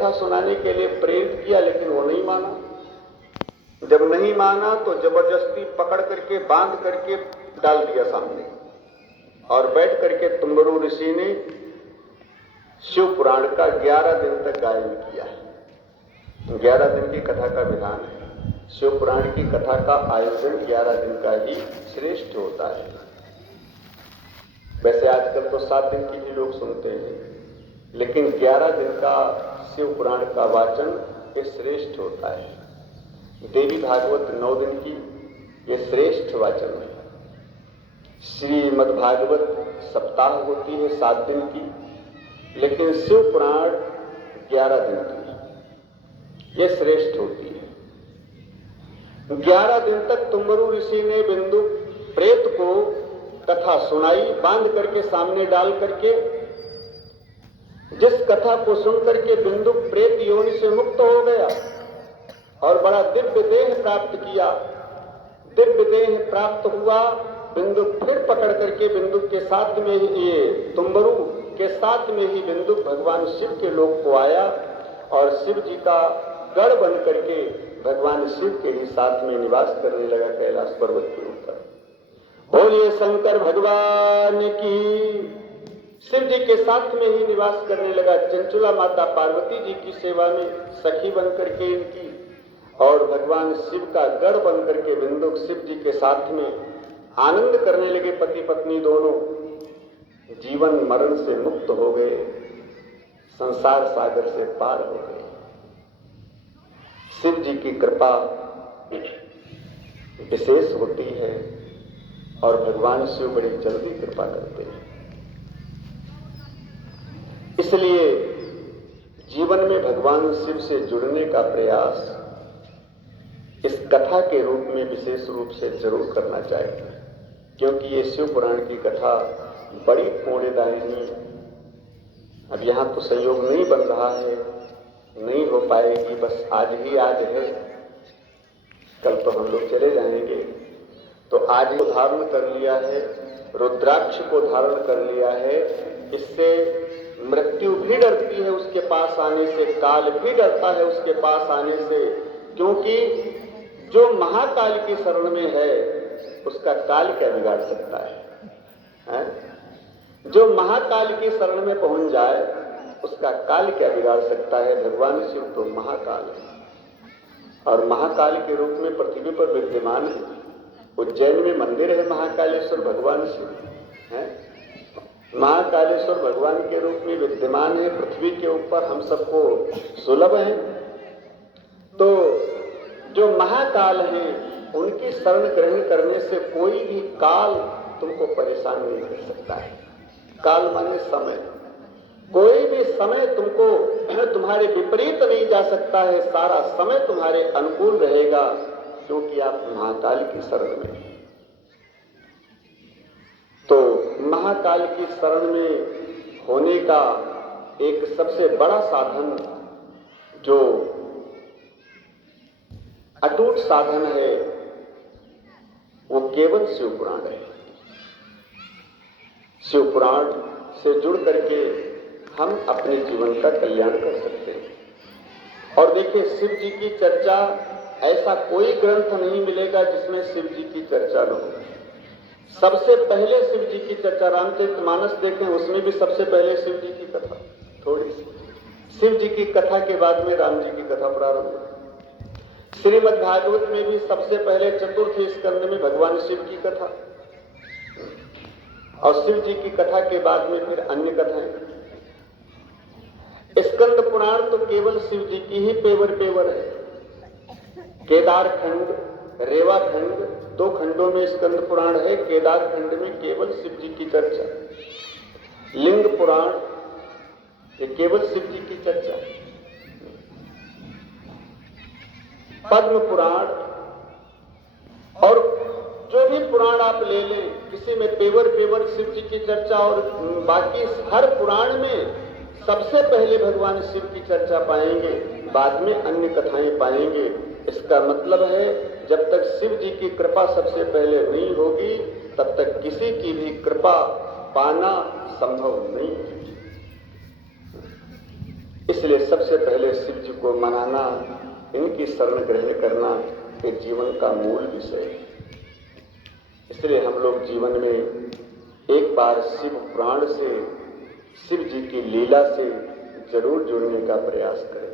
कथा सुनाने के लिए प्रेरित किया, लेकिन वो नहीं माना। जब नहीं माना तो जबरदस्ती पकड़ करके बांध करके डाल दिया सामने, और बैठ करके तुम्बरु ऋषि ने शिव पुराण का 11 दिन तक गायन किया है। 11 दिन की कथा का विधान है। शिव पुराण की कथा का आयोजन 11 दिन का ही श्रेष्ठ होता है। वैसे आजकल तो 7 दिन की भी लोग सुनते हैं, लेकिन 11 दिन का शिव पुराण का वाचन ये श्रेष्ठ होता है। देवी भागवत 9 दिन की ये श्रेष्ठ वाचन है। श्रीमद् भागवत सप्ताह होती है 7 दिन की, लेकिन शिव पुराण 11 दिन की ये श्रेष्ठ होती है। 11 दिन तक तुम्बरु ऋषि ने बिंदु प्रेत को कथा सुनाई, बांध करके सामने डाल करके। जिस कथा को सुन करके बिंदु प्रेत योनि से मुक्त हो गया और बड़ा दिव्य देह प्राप्त किया। दिव्य देह प्राप्त हुआ, बिंदु फिर पकड़ करके बिंदु के साथ में ही, ये तुम्बरु के साथ में ही बिंदु भगवान शिव के लोक को आया और शिव जी का गढ़ बन करके भगवान शिव के ही साथ में निवास करने लगा कैलाश पर्वत के ऊपर। बोलिए शंकर भगवान की। शिव जी के साथ में ही निवास करने लगा। चंचुला माता पार्वती जी की सेवा में सखी बन करके इनकी, और भगवान शिव का गढ़ बन करके बिंदु शिव जी के साथ में आनंद करने लगे। पति पत्नी दोनों जीवन मरण से मुक्त हो गए, संसार सागर से पार हो गए। शिव जी की कृपा विशेष होती है और भगवान शिव बड़ी जल्दी कृपा करते हैं। इसलिए जीवन में भगवान शिव से जुड़ने का प्रयास इस कथा के रूप में विशेष रूप से जरूर करना चाहिए, क्योंकि ये शिव पुराण की कथा बड़ी पुण्यदायिनी है। अब यहाँ तो संयोग नहीं बन रहा है, नहीं हो पाएगी, बस आज ही आज है, कल तो हम लोग चले जाएंगे। तो आज को धारण कर लिया है, रुद्राक्ष को धारण कर लिया है। इससे मृत्यु भी डरती है उसके पास आने से, काल भी डरता है उसके पास आने से, क्योंकि जो महाकाल की शरण में है उसका काल क्या बिगाड़ सकता है? जो महाकाल की शरण में पहुंच जाए उसका काल क्या बिगाड़ सकता है? भगवान शिव तो महाकाल है और महाकाल के रूप में पृथ्वी पर विद्यमान है। उज्जैन में मंदिर है महाकालेश्वर भगवान शिव है। महाकालेश्वर भगवान के रूप में विद्यमान है पृथ्वी के ऊपर, हम सबको सुलभ है। तो जो महाकाल हैं उनकी शरण ग्रहण करने से कोई भी काल तुमको परेशान नहीं कर सकता है। काल माने समय, कोई भी समय तुमको तुम्हारे विपरीत नहीं जा सकता है। सारा समय तुम्हारे अनुकूल रहेगा, क्योंकि आप महाकाल की शरण में हैं। तो महाकाल की शरण में होने का एक सबसे बड़ा साधन, जो अटूट साधन है, वो केवल शिव पुराण है। शिव पुराण से जुड़ करके हम अपने जीवन का कल्याण कर सकते हैं। और देखिए, शिव जी की चर्चा, ऐसा कोई ग्रंथ नहीं मिलेगा जिसमें शिव जी की चर्चा न हो। सबसे पहले शिव जी की चर्चा, रामचरितमानस देखें, उसमें भी सबसे पहले शिव जी की कथा, थोड़ी सी शिव जी की कथा के बाद में राम जी की कथा प्रारंभ हुई। श्रीमद् भागवत में भी सबसे पहले चतुर्थ स्कंद में भगवान शिव की कथा, और शिव जी की कथा के बाद में फिर अन्य कथाएं। स्कंद पुराण तो केवल शिव जी की ही पेवर है। केदार खंड, रेवा खंड, 2 खंडों में स्कंद पुराण है। केदार खंड में केवल शिव जी की चर्चा। लिंग पुराण, ये केवल शिव जी की चर्चा। पद्म पुराण, और जो भी पुराण आप ले लें, किसी में पेवर शिव जी की चर्चा, और बाकी हर पुराण में सबसे पहले भगवान शिव की चर्चा पाएंगे, बाद में अन्य कथाएं पाएंगे। इसका मतलब है, जब तक शिव जी की कृपा सबसे पहले नहीं होगी, तब तक किसी की भी कृपा पाना संभव नहीं है। इसलिए सबसे पहले शिव जी को मनाना, इनकी शरण ग्रहण करना ये जीवन का मूल विषय है। इसलिए हम लोग जीवन में एक बार शिव पुराण से, शिव जी की लीला से जरूर जुड़ने का प्रयास करें।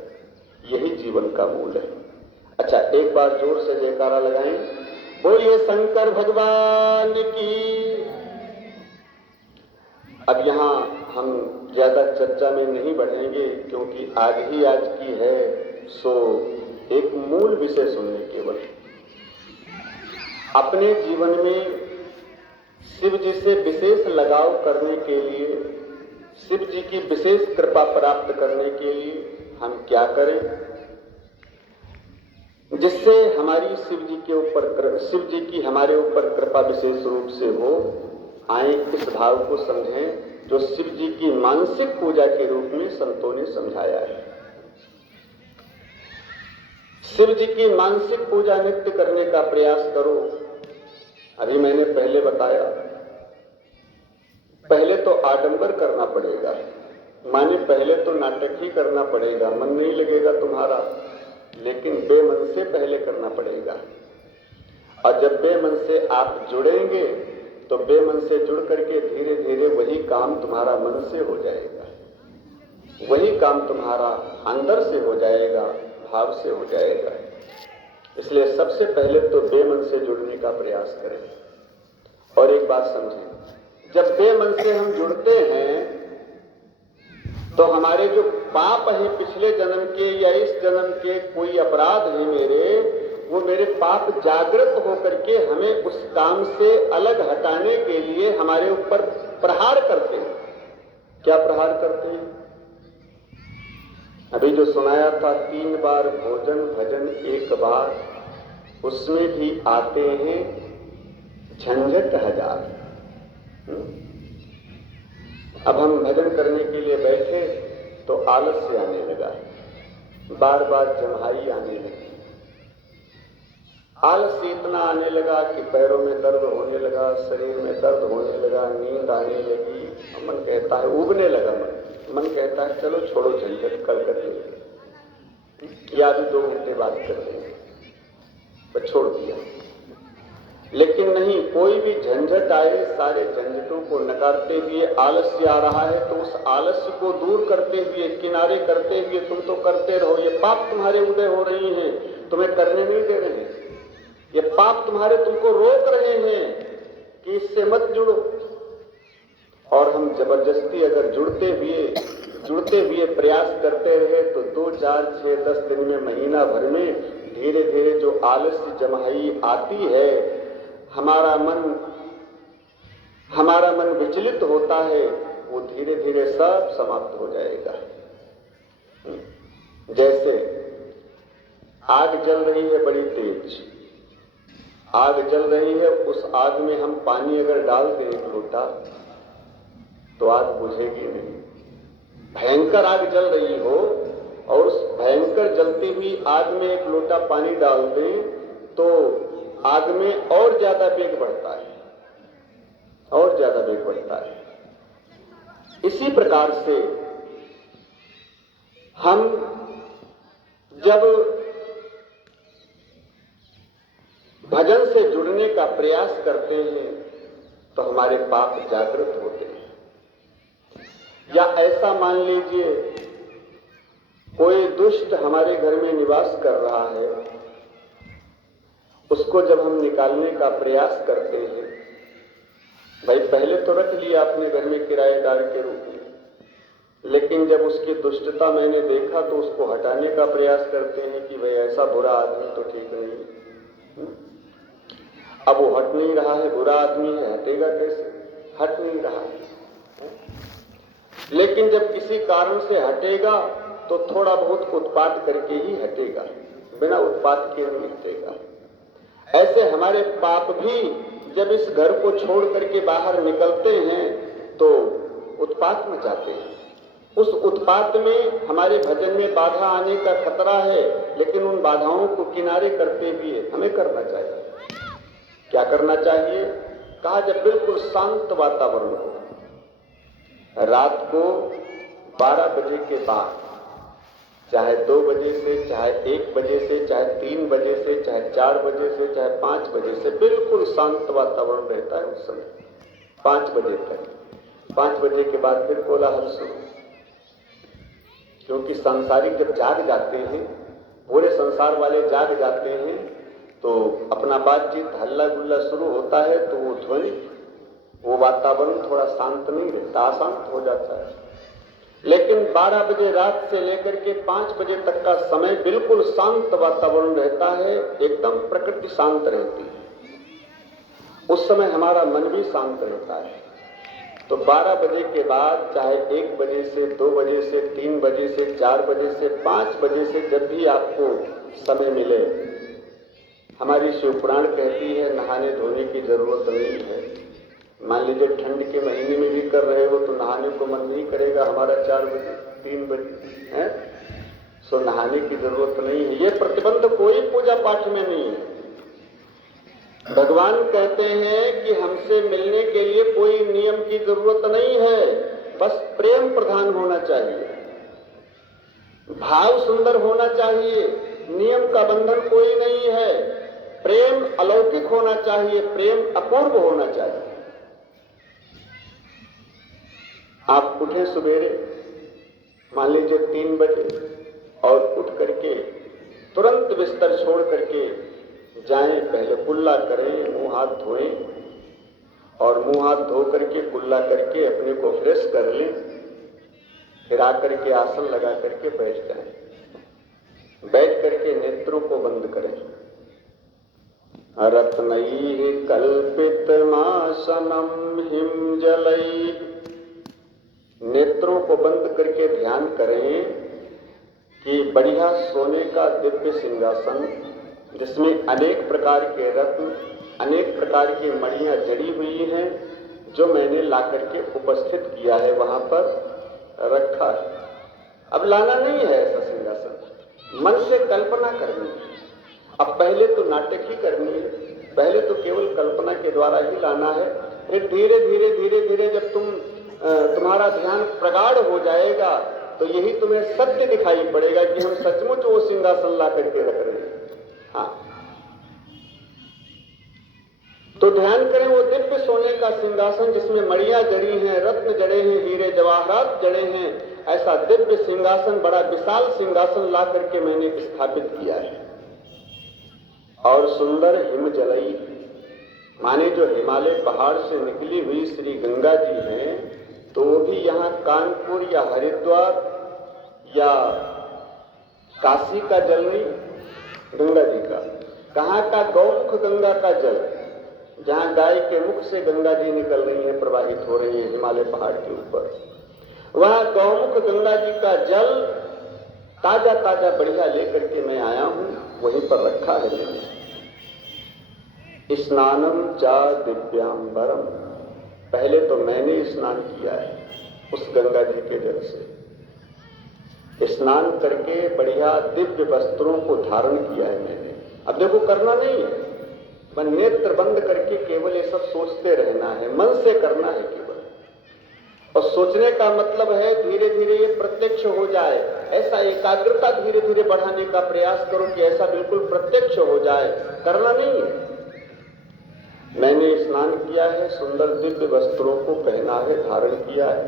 यही जीवन का मूल है। अच्छा, एक बार जोर से जयकारा लगाएं, बोलिए शंकर भगवान की। अब यहां हम ज्यादा चर्चा में नहीं बढ़ेंगे, क्योंकि आज ही आज की है, सो एक मूल विषय सुनने केवल। अपने जीवन में शिव जी से विशेष लगाव करने के लिए, शिव जी की विशेष कृपा प्राप्त करने के लिए हम क्या करें, जिससे हमारी शिव जी की हमारे ऊपर कृपा विशेष रूप से हो। आए इस भाव को समझें जो शिव जी की मानसिक पूजा के रूप में संतों ने समझाया है। शिव जी की मानसिक पूजा नित्य करने का प्रयास करो। अभी मैंने पहले बताया, पहले तो आडंबर करना पड़ेगा, माने पहले तो नाटक ही करना पड़ेगा, मन नहीं लगेगा तुम्हारा, लेकिन बेमन से पहले करना पड़ेगा। और जब बेमन से आप जुड़ेंगे तो बेमन से जुड़ करके धीरे धीरे वही काम तुम्हारा मन से हो जाएगा, वही काम तुम्हारा अंदर से हो जाएगा, भाव से हो जाएगा। इसलिए सबसे पहले तो बेमन से जुड़ने का प्रयास करें। और एक बात समझें, जब बेमन से हम जुड़ते हैं तो हमारे जो पाप हैं पिछले जन्म के या इस जन्म के, कोई अपराध है मेरे, वो मेरे पाप जागृत होकर के हमें उस काम से अलग हटाने के लिए हमारे ऊपर प्रहार करते हैं। क्या प्रहार करते हैं? अभी जो सुनाया था, 3 बार भोजन भजन 1 बार, उसमें भी आते हैं झंझट 1000। अब हम भजन करने के लिए बैठे तो आलस्य आने लगा, बार बार जम्हाई आने लगी, आलस्य इतना आने लगा कि पैरों में दर्द होने लगा, शरीर में दर्द होने लगा, नींद आने लगी। मन कहता है, उबने लगा मन कहता है चलो छोड़ो झंझट, कल कर लेंगे या भी 2 घंटे बात कर लेंगे, पर छोड़ दिया। लेकिन नहीं, कोई भी झंझट आए, सारे झंझटों को नकारते हुए आलस्य आ रहा है तो उस आलस्य को दूर करते हुए, किनारे करते हुए तुम तो करते रहो। ये पाप तुम्हारे उदय हो रही हैं, तुम्हें करने नहीं दे रहे हैं। ये पाप तुम्हारे तुमको रोक रहे हैं कि इससे मत जुड़ो। और हम जबरदस्ती अगर जुड़ते हुए प्रयास करते रहे तो 2, 4, 6, 10 दिन में, महीना भर में धीरे धीरे जो आलस्य जमाई आती है, हमारा मन विचलित होता है, वो धीरे धीरे सब समाप्त हो जाएगा। जैसे आग जल रही है बड़ी तेज, आग जल रही है, उस आग में हम पानी अगर डाल दें 1 लोटा तो आग बुझेगी नहीं। भयंकर आग जल रही हो और उस भयंकर जलती हुई आग में 1 लोटा पानी डाल दें तो आग में और ज्यादा वेग बढ़ता है, और ज्यादा वेग बढ़ता है। इसी प्रकार से हम जब भजन से जुड़ने का प्रयास करते हैं तो हमारे पाप जागृत होते हैं। या ऐसा मान लीजिए, कोई दुष्ट हमारे घर में निवास कर रहा है, उसको जब हम निकालने का प्रयास करते हैं, भाई पहले तो रख लिया अपने घर में किराएदार के रूप में, लेकिन जब उसकी दुष्टता मैंने देखा तो उसको हटाने का प्रयास करते हैं कि भाई ऐसा बुरा आदमी तो ठीक नहीं। अब वो हट नहीं रहा है, बुरा आदमी है, हटेगा कैसे? हट नहीं रहा है। लेकिन जब किसी कारण से हटेगा तो थोड़ा बहुत उत्पात करके ही हटेगा, बिना उत्पात के नहीं हटेगा। ऐसे हमारे पाप भी जब इस घर को छोड़ करके बाहर निकलते हैं तो उत्पात मचाते हैं। उस उत्पात में हमारे भजन में बाधा आने का खतरा है, लेकिन उन बाधाओं को किनारे करते हुए हमें करना चाहिए। क्या करना चाहिए? कहा जब बिल्कुल शांत वातावरण हो, रात को 12 बजे के बाद चाहे 2 बजे से, चाहे 1 बजे से, चाहे 3 बजे से, चाहे 4 बजे से, चाहे 5 बजे से, बिल्कुल शांत वातावरण रहता है उस समय 5 बजे तक। 5 बजे के बाद फिर कोलाहल शुरू, क्योंकि सांसारिक जब जाग जाते हैं, पूरे संसार वाले जाग जाते हैं, तो अपना बातचीत हल्ला गुल्ला शुरू होता है, तो वो ध्वनि, वो वातावरण थोड़ा शांत नहीं रहता, अशांत हो जाता है। लेकिन 12 बजे रात से लेकर के 5 बजे तक का समय बिल्कुल शांत वातावरण रहता है, एकदम प्रकृति शांत रहती है। उस समय हमारा मन भी शांत रहता है। तो 12 बजे के बाद, चाहे 1 बजे से, 2 बजे से, 3 बजे से, 4 बजे से, 5 बजे से, जब भी आपको समय मिले, हमारी शिवपुराण कहती है नहाने धोने की जरूरत नहीं है। मान लीजिए ठंड के महीने में भी कर रहे हो तो नहाने को मन नहीं करेगा हमारा 4 बजे 3 बजे है, सो नहाने की जरूरत नहीं है। ये प्रतिबंध कोई पूजा पाठ में नहीं है। भगवान कहते हैं कि हमसे मिलने के लिए कोई नियम की जरूरत नहीं है, बस प्रेम प्रधान होना चाहिए, भाव सुंदर होना चाहिए, नियम का बंधन कोई नहीं है, प्रेम अलौकिक होना चाहिए, प्रेम अपूर्व होना चाहिए। आप उठे सवेरे, मान लीजिए 3 बजे, और उठ करके तुरंत बिस्तर छोड़ करके जाएं, पहले कुल्ला करें, मुंह हाथ धोएं, और मुंह हाथ धो करके कुल्ला करके अपने को फ्रेश कर लें, फिर आकर के आसन लगा करके बैठ जाएं। बैठ करके नेत्रों को बंद करें। रत्नैः कल्पितमासनं हिम जलैः, नेत्रों को बंद करके ध्यान करें कि बढ़िया सोने का दिव्य सिंहासन, जिसमें अनेक प्रकार के रत्न, अनेक प्रकार की मणियां जड़ी हुई हैं, जो मैंने लाकर के उपस्थित किया है, वहां पर रखा है। अब लाना नहीं है ऐसा सिंहासन, मन से कल्पना करनी है। अब पहले तो नाटक ही करनी है, पहले तो केवल कल्पना के द्वारा ही लाना है। फिर धीरे धीरे धीरे धीरे जब तुम्हारा ध्यान प्रगाढ़ हो जाएगा, तो यही तुम्हें सत्य दिखाई पड़ेगा कि हम सचमुच वो सिंहासन ला करके रख रहे हैं। हाँ, तो ध्यान करें वो दिव्य सोने का सिंहासन, जिसमें मणियां जड़ी हैं, रत्न जड़े हैं, हीरे जवाहरात जड़े हैं, ऐसा दिव्य सिंहासन, बड़ा विशाल सिंहासन ला करके मैंने स्थापित किया है। और सुंदर हिम जलई, माने जो हिमालय पहाड़ से निकली हुई श्री गंगा जी हैं, तो वो भी यहाँ कानपुर या हरिद्वार या काशी का जल नहीं, गंगा जी का, कहाँ का, गौमुख गंगा का जल, जहाँ गाय के मुख से गंगा जी निकल रही हैं, प्रवाहित हो रही हैं हिमालय पहाड़ के ऊपर, वहाँ गौमुख गंगा जी का जल ताजा ताजा बढ़िया लेकर के मैं आया हूँ, वहीं पर रखा है मैंने। स्नानम चा दिव्यांबरम, पहले तो मैंने स्नान किया है उस गंगा जी के जल से। स्नान करके बढ़िया दिव्य वस्त्रों को धारण किया है मैंने। अब देखो, करना नहीं है, मन नेत्र बंद करके केवल ये सब सोचते रहना है, मन से करना है केवल। और सोचने का मतलब है धीरे धीरे ये प्रत्यक्ष हो जाए, ऐसा एकाग्रता धीरे धीरे बढ़ाने का प्रयास करो कि ऐसा बिल्कुल प्रत्यक्ष हो जाए, करना नहीं है। मैंने स्नान किया है, सुंदर दिव्य वस्त्रों को पहना है, धारण किया है,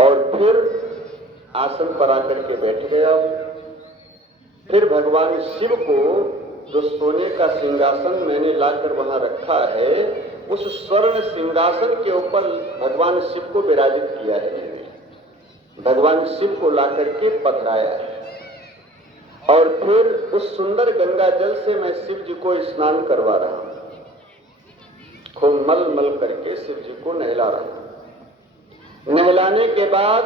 और फिर आसन पर आकर के बैठ गया हूं। फिर भगवान शिव को जो सोने का सिंहासन मैंने लाकर वहां रखा है, उस स्वर्ण सिंहासन के ऊपर भगवान शिव को विराजित किया है मैंने। भगवान शिव को लाकर के पधराया है, और फिर उस सुंदर गंगा जल से मैं शिव जी को स्नान करवा रहा हूं। खूब मल मल करके शिव जी को नहला रहा हूं। नहलाने के बाद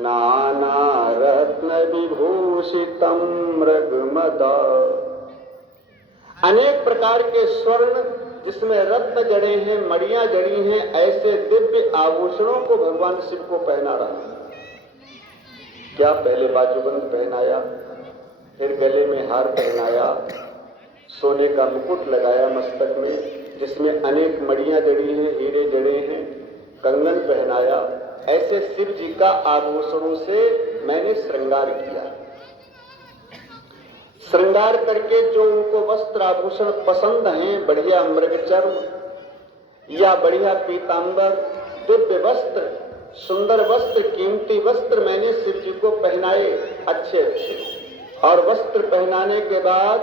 नाना रत्न विभूषितम मृगमदा, अनेक प्रकार के स्वर्ण जिसमें रत्न जड़े हैं, मणियां जड़ी हैं, ऐसे दिव्य आभूषणों को भगवान शिव को पहना रहा हूं। क्या पहले बाजूबंद पहनाया, फिर गले में हार पहनाया, सोने का मुकुट लगाया मस्तक में जिसमें अनेक मणियां जड़ी हैं, हीरे जड़े हैं, कंगन पहनाया। ऐसे शिव जी का आभूषणों से मैंने श्रृंगार किया। श्रृंगार करके जो उनको वस्त्र आभूषण पसंद हैं, बढ़िया मृगचर्म या बढ़िया पीतांबर, दिव्य वस्त्र, सुंदर वस्त्र, कीमती वस्त्र मैंने शिव जी को पहनाए अच्छे अच्छे। और वस्त्र पहनाने के बाद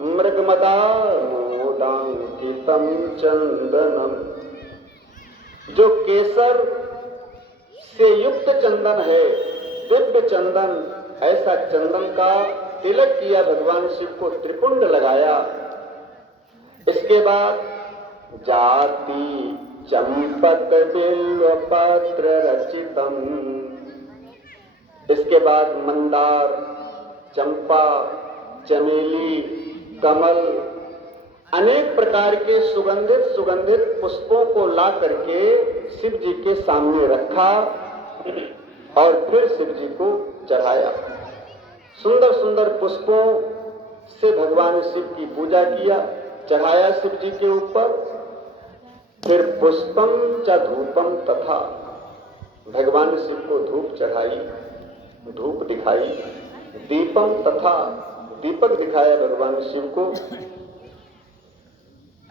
मृगमदा मोदांकितम चंदनम, जो केसर से युक्त चंदन है, दिव्य चंदन, ऐसा चंदन का तिलक किया भगवान शिव को, त्रिपुंड लगाया। इसके बाद जाति चंपक बिल्व पत्र रचितम, इसके बाद मंदार, चंपा, चमेली, कमल, अनेक प्रकार के सुगंधित सुगंधित पुष्पों को ला करके शिव जी के सामने रखा और फिर शिव जी को चढ़ाया। सुंदर सुंदर पुष्पों से भगवान शिव की पूजा किया, चढ़ाया शिव जी के ऊपर। फिर पुष्पम च धूपम तथा, भगवान शिव को धूप चढ़ाई, धूप दिखाई। दीपम तथा, दीपक दिखाया भगवान शिव को।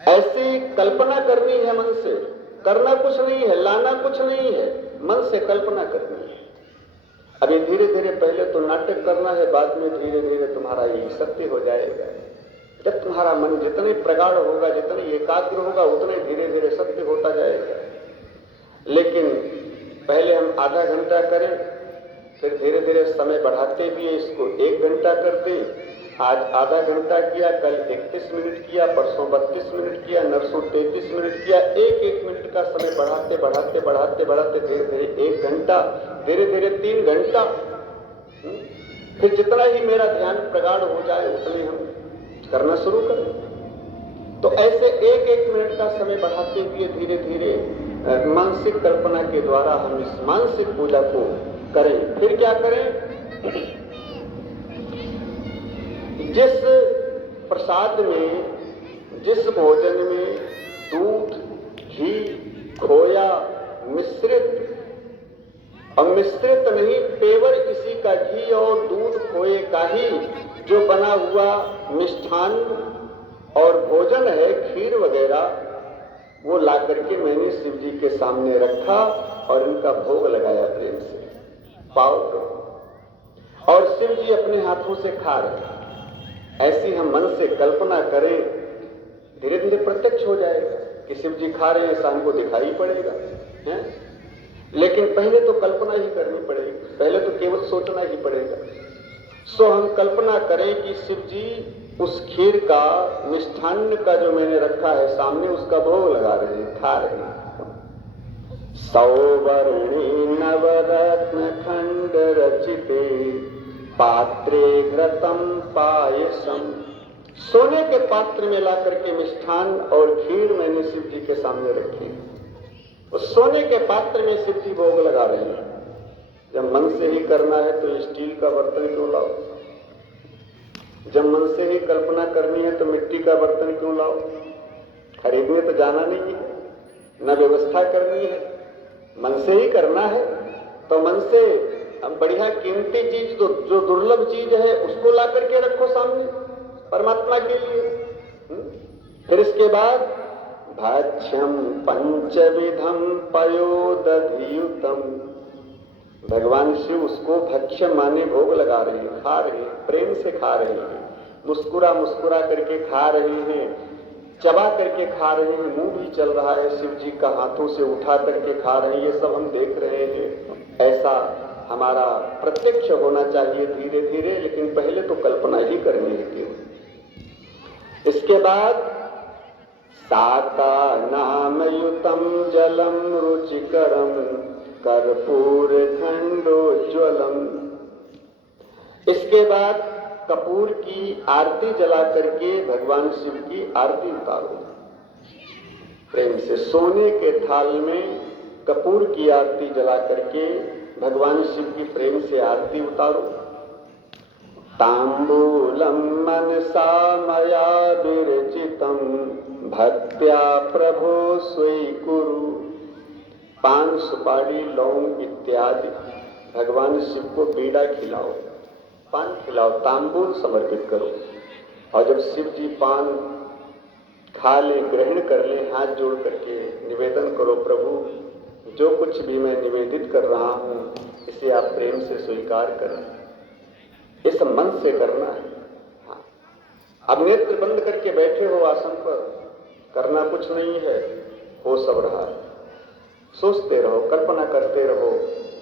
ऐसी कल्पना करनी है मन से, करना कुछ नहीं है, लाना कुछ नहीं है, मन से कल्पना करनी है। अभी धीरे धीरे पहले तो नाटक करना है, बाद में धीरे धीरे तुम्हारा ये सत्य हो जाएगा। जब तुम्हारा मन जितने प्रगाढ़ होगा, जितने एकाग्र होगा, उतने धीरे धीरे सत्य होता जाएगा। लेकिन पहले हम आधा घंटा करें, फिर धीरे धीरे समय बढ़ाते भी इसको 1 घंटा करते। आज आधा घंटा किया, कल 31 मिनट किया, परसों 32 मिनट किया, नरसों 33 मिनट किया। 1-1 मिनट का समय बढ़ाते बढ़ाते बढ़ाते बढ़ाते धीरे धीरे 1 घंटा, धीरे धीरे 3 घंटा। फिर जितना ही मेरा ध्यान प्रगाढ़ हो जाए उतने हम करना शुरू करें। तो ऐसे 1-1 मिनट का समय बढ़ाते हुए धीरे धीरे मानसिक कल्पना के द्वारा हम इस मानसिक पूजा को करें। फिर क्या करें? जिस प्रसाद में, जिस भोजन में दूध, घी, खोया मिश्रित, और मिश्रित नहीं, पेवर इसी का घी और दूध खोए का ही जो बना हुआ मिष्ठान और भोजन है, खीर वगैरह, वो ला करके मैंने शिव जी के सामने रखा और इनका भोग लगाया प्रेम से, पाव को। और शिव जी अपने हाथों से खा रहे। ऐसी हम मन से कल्पना करें, धीरे धीरे प्रत्यक्ष हो जाएगा कि शिव जी खा रहे हैं, ऐसा हमको दिखाई पड़ेगा है? लेकिन पहले तो कल्पना ही करनी पड़ेगी, पहले तो केवल सोचना ही पड़ेगा। सो हम कल्पना करें कि शिव जी उस खीर का, मिष्ठान्न का जो मैंने रखा है सामने, उसका भोग लगा रहे हैं, खा रहे हैं। सौवर्णी नवरत्न खंड रचिते पात्रे घृतम पायसम, सोने के पात्र में ला करके मिष्ठान और खीर मैंने शिव जी के सामने रखी। उस सोने के पात्र में शिव जी भोग लगा रहे हैं। जब मन से ही करना है तो स्टील का बर्तन क्यों लाओ? जब मन से ही कल्पना करनी है तो मिट्टी का बर्तन क्यों लाओ? खरीदने तो जाना नहीं है, न व्यवस्था करनी है, मन से ही करना है। तो मन से बढ़िया कीमती चीज, जो दुर्लभ चीज है, उसको ला करके रखो सामने परमात्मा के लिए। फिर इसके बाद भक्ष्यम पंचविधम पयोदधियुतम, भगवान शिव उसको भक्ष्य माने भोग लगा रहे हैं, खा रहे हैं, प्रेम से खा रहे हैं, मुस्कुरा मुस्कुरा करके खा रहे हैं, चबा करके खा रहे हैं, मुंह भी चल रहा है शिव जी का, हाथों से उठा करके खा रहे हैं, ये सब हम देख रहे हैं। ऐसा हमारा प्रत्यक्ष होना चाहिए धीरे धीरे, लेकिन पहले तो कल्पना ही करनी है। इसके बाद साका नामयुतम जलम रुचिकरम कर्पूर खंडोज्वलम, इसके बाद कपूर की आरती जला करके भगवान शिव की आरती उतारो प्रेम से। सोने के थाल में कपूर की आरती जला करके भगवान शिव की प्रेम से आरती उतारो। तांबूलम मनसा मया विरचितम भक्त्या प्रभो स्वीकुरु, पान सुपारी लौंग इत्यादि भगवान शिव को बीड़ा खिलाओ, पान खिलाओ, तांबूल समर्पित करो। और जब शिव जी पान खा ले, ग्रहण कर ले, हाथ जोड़ करके निवेदन करो, प्रभु जो कुछ भी मैं निवेदित कर रहा हूं इसे आप प्रेम से स्वीकार करें। इस मन से करना है। हाँ। अब नेत्र बंद करके बैठे हो आसन पर, करना कुछ नहीं है, हो सब रहा है। सोचते रहो, कल्पना करते रहो,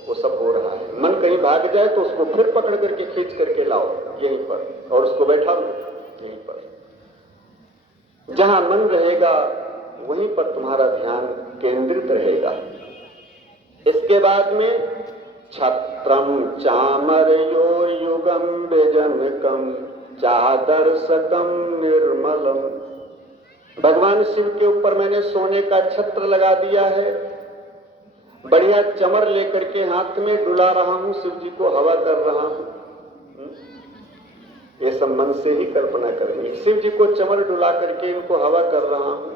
वो सब हो रहा है। मन कहीं भाग जाए तो उसको फिर पकड़ करके खींच करके लाओ यहीं पर और उसको बैठा लो यहीं पर। जहां मन रहेगा वहीं पर तुम्हारा ध्यान केंद्रित रहेगा। इसके बाद में छत्रम चामरयो युगम व्यजनकम चादर्शकम निर्मलम। भगवान शिव के ऊपर मैंने सोने का छत्र लगा दिया है, बढ़िया चमर लेकर के हाथ में डुला रहा हूं, शिव जी को हवा कर रहा हूं। ये सब मन से ही कल्पना करनी। शिव जी को चमर डुला करके इनको हवा कर रहा हूं,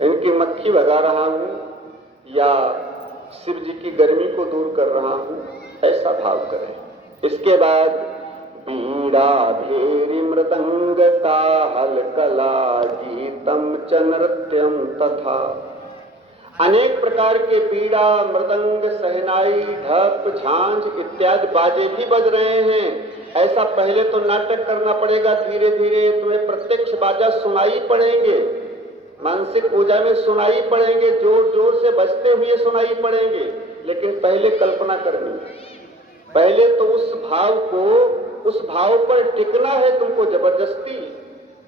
इनकी मक्खी भगा रहा हूं, या शिव जी की गर्मी को दूर कर रहा हूं, ऐसा भाव करें। इसके बाद बीड़ा भेरी मृदंग ताहल कला गीतम च नृत्यम तथा। अनेक प्रकार के बीड़ा, मृदंग, सहनाई, ढप, झांझ इत्यादि बाजे भी बज रहे हैं। ऐसा पहले तो नाटक करना पड़ेगा, धीरे धीरे तुम्हें प्रत्यक्ष बाजा सुनाई पड़ेंगे, मानसिक पूजा में सुनाई पड़ेंगे, जोर जोर से बजते हुए सुनाई पड़ेंगे। लेकिन पहले कल्पना करनी, पहले तो उस भाव पर टिकना है तुमको जबरदस्ती।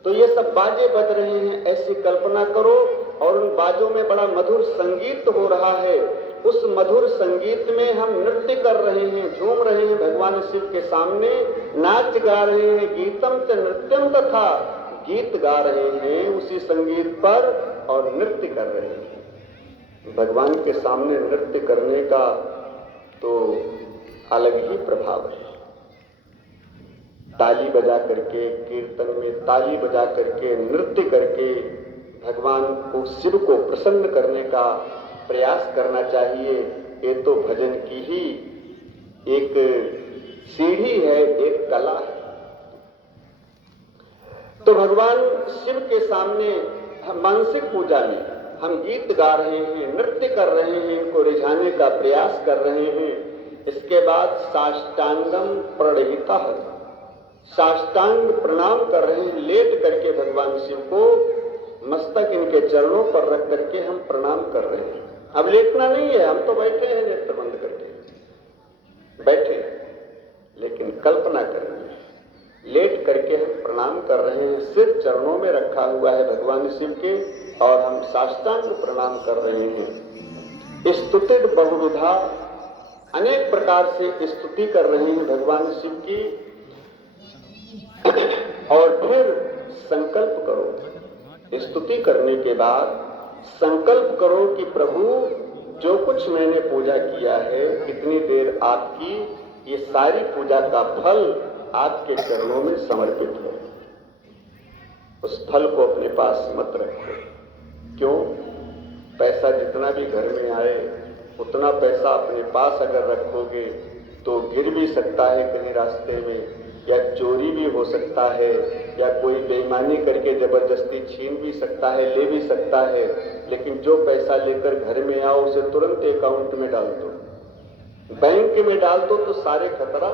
तो ये सब बाजे बज रहे हैं, ऐसी कल्पना करो और उन बाजों में बड़ा मधुर संगीत हो रहा है। उस मधुर संगीत में हम नृत्य कर रहे हैं, झूम रहे हैं, भगवान शिव के सामने नाच गा रहे हैं। गीतम च नृत्यम तथा, गीत गा रहे हैं उसी संगीत पर और नृत्य कर रहे हैं। भगवान के सामने नृत्य करने का तो अलग ही प्रभाव है। ताली बजा करके, कीर्तन में ताली बजा करके, नृत्य करके भगवान को, शिव को प्रसन्न करने का प्रयास करना चाहिए। ये तो भजन की ही एक सीढ़ी है, एक कला है। तो भगवान शिव के सामने मानसिक पूजा में हम गीत गा रहे हैं, नृत्य कर रहे हैं, इनको रिझाने का प्रयास कर रहे हैं। इसके बाद साष्टांगम प्रणहिता है, साष्टांग प्रणाम कर रहे हैं, लेट करके भगवान शिव को मस्तक इनके चरणों पर रख करके हम प्रणाम कर रहे हैं। अब लेटना नहीं है, हम तो बैठे हैं नेत्र बंद करके बैठे, लेकिन कल्पना करनी है। लेट करके हम प्रणाम कर रहे हैं, सिर चरणों में रखा हुआ है भगवान शिव के और हम साष्टांग प्रणाम कर रहे हैं। स्तुति बहुविधा, अनेक प्रकार से स्तुति कर रहे हैं भगवान शिव की। और फिर संकल्प करो, स्तुति करने के बाद संकल्प करो कि प्रभु जो कुछ मैंने पूजा किया है, इतनी देर आपकी, ये सारी पूजा का फल आपके चरणों में समर्पित है। उस फल को अपने पास मत रखो। क्यों? पैसा जितना भी घर में आए उतना पैसा अपने पास अगर रखोगे तो गिर भी सकता है कहीं रास्ते में, या चोरी भी हो सकता है, या कोई बेईमानी करके जबरदस्ती छीन भी सकता है, ले भी सकता है। लेकिन जो पैसा लेकर घर में आओ उसे तुरंत अकाउंट में डाल दो, बैंक में डाल दो, तो सारे खतरा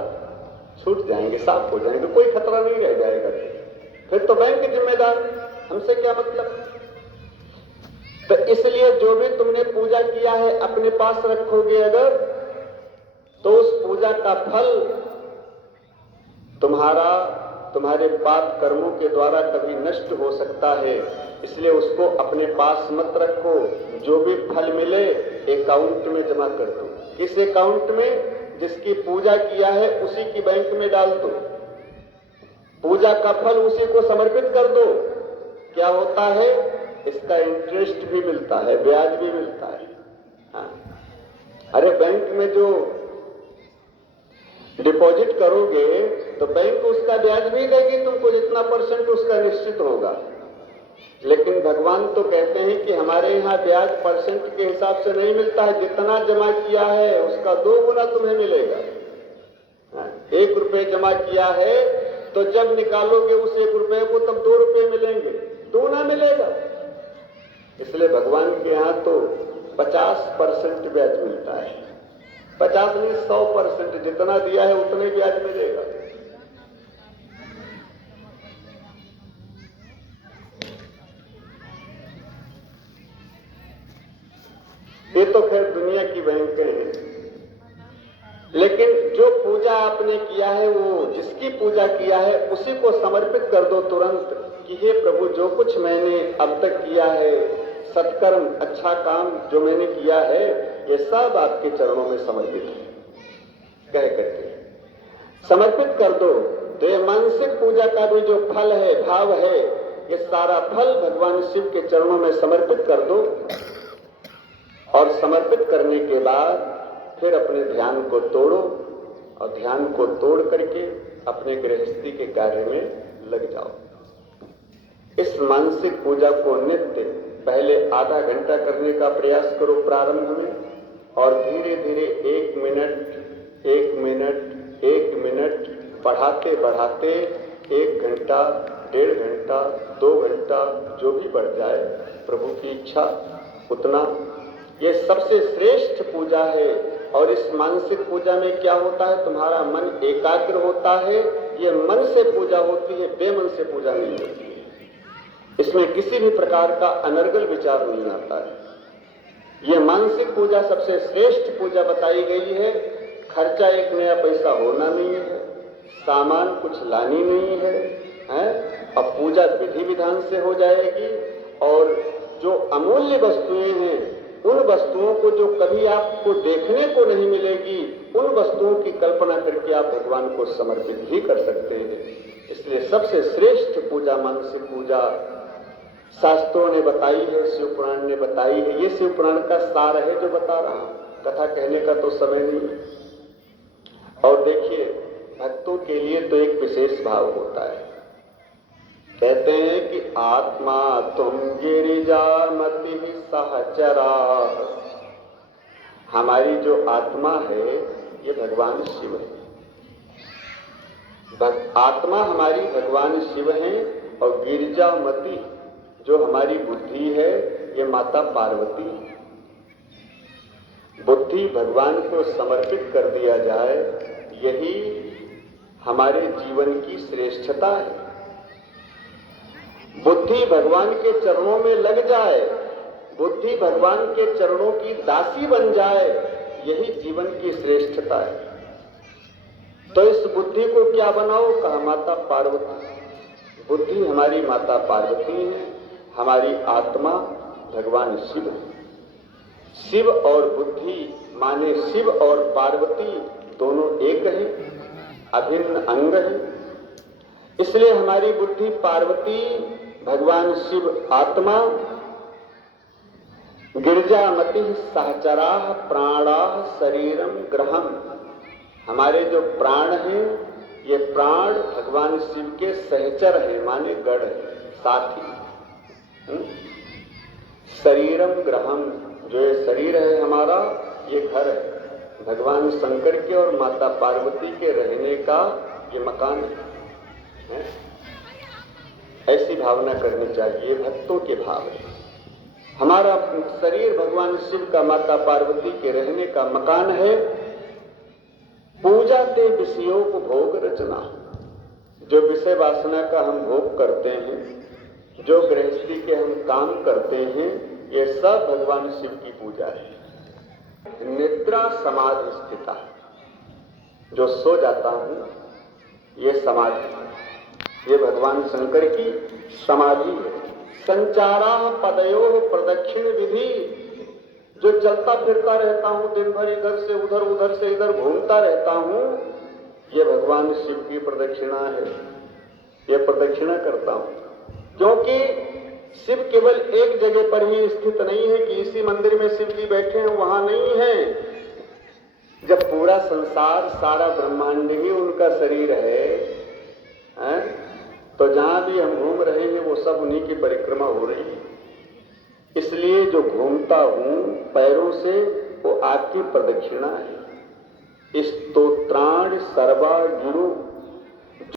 छूट जाएंगे, साफ हो जाएंगे, कोई खतरा नहीं रह जाएगा। फिर तो बैंक जिम्मेदार, हमसे क्या मतलब। तो इसलिए जो भी तुमने पूजा किया है अपने पास रखोगे अगर, तो उस पूजा का फल तुम्हारे पाप कर्मों के द्वारा कभी नष्ट हो सकता है। इसलिए उसको अपने पास मत रखो, जो भी फल मिले अकाउंट में जमा कर दो। इस अकाउंट में जिसकी पूजा किया है उसी की बैंक में डाल दो, पूजा का फल उसी को समर्पित कर दो। क्या होता है, इसका इंटरेस्ट भी मिलता है, ब्याज भी मिलता है। हाँ। अरे बैंक में जो डिपॉजिट करोगे तो बैंक उसका ब्याज भी देगी तुमको, जितना परसेंट उसका निश्चित होगा। लेकिन भगवान तो कहते हैं कि हमारे यहाँ ब्याज परसेंट के हिसाब से नहीं मिलता है, जितना जमा किया है उसका 2 गुना तुम्हें मिलेगा। 1 रुपये जमा किया है तो जब निकालोगे उस 1 रुपये को तब 2 रुपये मिलेंगे, 2 ना मिलेगा। इसलिए भगवान के यहाँ तो 50% ब्याज मिलता है, 50 नहीं 100%, जितना दिया है उतने ब्याज मिलेगा। ये तो खैर दुनिया की बैंकें हैं, लेकिन जो पूजा आपने किया है, वो जिसकी पूजा किया है उसी को समर्पित कर दो तुरंत कि हे प्रभु, जो कुछ मैंने अब तक किया है, सत्कर्म, अच्छा काम जो मैंने किया है, ये सब आपके चरणों में समर्पित है कह करके समर्पित कर दो। तो ये मानसिक पूजा का भी जो फल है, भाव है, ये सारा फल भगवान शिव के चरणों में समर्पित कर दो। और समर्पित करने के बाद फिर अपने ध्यान को तोड़ो और ध्यान को तोड़ करके अपने गृहस्थी के कार्य में लग जाओ। इस मानसिक पूजा को नित्य पहले आधा घंटा करने का प्रयास करो प्रारंभ में, और धीरे धीरे 1 मिनट 1 मिनट बढ़ाते बढ़ाते 1 घंटा, 1.5 घंटा, 2 घंटा, जो भी बढ़ जाए, प्रभु की इच्छा उतना। ये सबसे श्रेष्ठ पूजा है। और इस मानसिक पूजा में क्या होता है, तुम्हारा मन एकाग्र होता है। ये मन से पूजा होती है, बेमन से पूजा नहीं होती है। इसमें किसी भी प्रकार का अनर्गल विचार नहीं आता है। ये मानसिक पूजा सबसे श्रेष्ठ पूजा बताई गई है। खर्चा 1 नया पैसा होना नहीं है, सामान कुछ लानी नहीं है, और पूजा विधि विधान से हो जाएगी। और जो अमूल्य वस्तुएं हैं, उन वस्तुओं को जो कभी आपको देखने को नहीं मिलेगी, उन वस्तुओं की कल्पना करके आप भगवान को समर्पित भी कर सकते हैं। इसलिए सबसे श्रेष्ठ पूजा मानसिक पूजा शास्त्रों ने बताई है, शिव पुराण ने बताई है। ये शिव पुराण का सार है जो बता रहा हूं, कथा कहने का तो समय नहीं है। और देखिए, भक्तों के लिए तो एक विशेष भाव होता है। कहते हैं कि आत्मा तुम गिरिजा मति सहचरा। हमारी जो आत्मा है ये भगवान शिव है। आत्मा हमारी भगवान शिव है, और गिरिजा मति जो हमारी बुद्धि है ये माता पार्वती है। बुद्धि भगवान को समर्पित कर दिया जाए, यही हमारे जीवन की श्रेष्ठता है। बुद्धि भगवान के चरणों में लग जाए, बुद्धि भगवान के चरणों की दासी बन जाए, यही जीवन की श्रेष्ठता है। तो इस बुद्धि को क्या बनाओ, कहा माता पार्वती। बुद्धि हमारी माता पार्वती है, हमारी आत्मा भगवान शिव है। शिव और बुद्धि माने शिव और पार्वती दोनों एक है, अभिन्न अंग है। इसलिए हमारी बुद्धि पार्वती, भगवान शिव आत्मा, गिरजामति सहचराः प्राणाः शरीरम ग्रहम। हमारे जो प्राण हैं, ये प्राण भगवान शिव के सहचर हैं, माने गढ़ है, साथी। शरीरम ग्रहम, जो ये शरीर है हमारा, ये घर है भगवान शंकर के और माता पार्वती के रहने का, ये मकान है। ऐसी भावना करनी चाहिए, भक्तों के भाव है। हमारा शरीर भगवान शिव का, माता पार्वती के रहने का मकान है। पूजा ते विषयों को भोग रचना, जो विषय वासना का हम भोग करते हैं, जो गृहस्थी के हम काम करते हैं, ये सब भगवान शिव की पूजा है। निद्रा समाधि स्थिता, जो सो जाता हूं, ये समाधि है, ये भगवान शंकर की समाधि है। संचारा पदयोः प्रदक्षिण विधि, जो चलता फिरता रहता हूं दिन भर, इधर से उधर, उधर से इधर घूमता रहता हूं, ये भगवान शिव की प्रदक्षिणा है। ये प्रदक्षिणा करता हूं, क्योंकि शिव केवल एक जगह पर ही स्थित नहीं है कि इसी मंदिर में शिव जी बैठे हैं, वहां नहीं है। जब पूरा संसार, सारा ब्रह्मांड ही उनका शरीर है, तो जहां भी हम घूम रहे हैं वो सब उन्हीं की परिक्रमा हो रही है। इसलिए जो घूमता हूं पैरों से वो आपकी प्रदक्षिणा है। स्तोत्राणि सर्वा गिरु